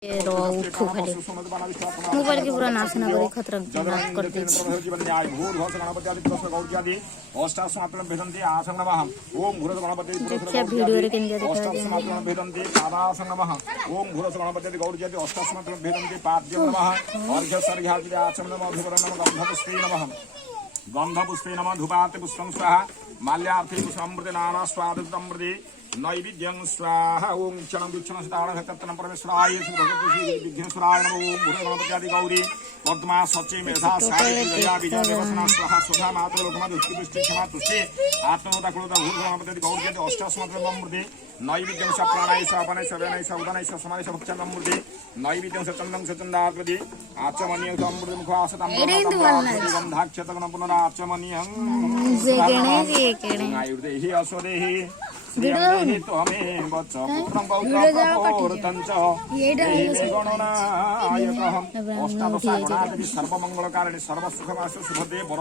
उठू खाली मोबाइल के पूरा नाश ना करी खतरा कर दे देखिए वीडियो रे केन दिखा गंधपुष्पे नमः धूपाते पुष्पं स्वाहा माल्यार्थे पुष्पामृते नाना स्वादृतमृते नैवेद्यं स्वाहा ओम क्षणं विक्षणं सदारणं परमेश्वराय विघ्नेश्वराय नमः ओम भूरे गणपत्यादि गौरी पद्मा सचे मेधा साया विजय देवसना स्वाहा सुधा मातु लोकमा दुष्टि दुष्टि क्षमा तुष्टि आत्मोदा कुलदा भूर गणपत्यादि गौरी यदि अष्टास्मृते नैवेद्यं स प्राणाय स अपनाय स वेनाय स उदानाय स समाय स भक्षणमृते नैवेद्यं स चन्दं स चन्दात्वदि आचमनीयं स अमृतं मुखासतं गंधाक्षतगण पुनराचमनीयं आयुर्देहि अस्वदेहि श्रीयंदेहि त्वमेव च पुत्रं पौत्रं च देहि मे गणनायकः अष्टादश गणाधिपति सर्वमंगलकारिणि सर्वसुखमासु शुभदे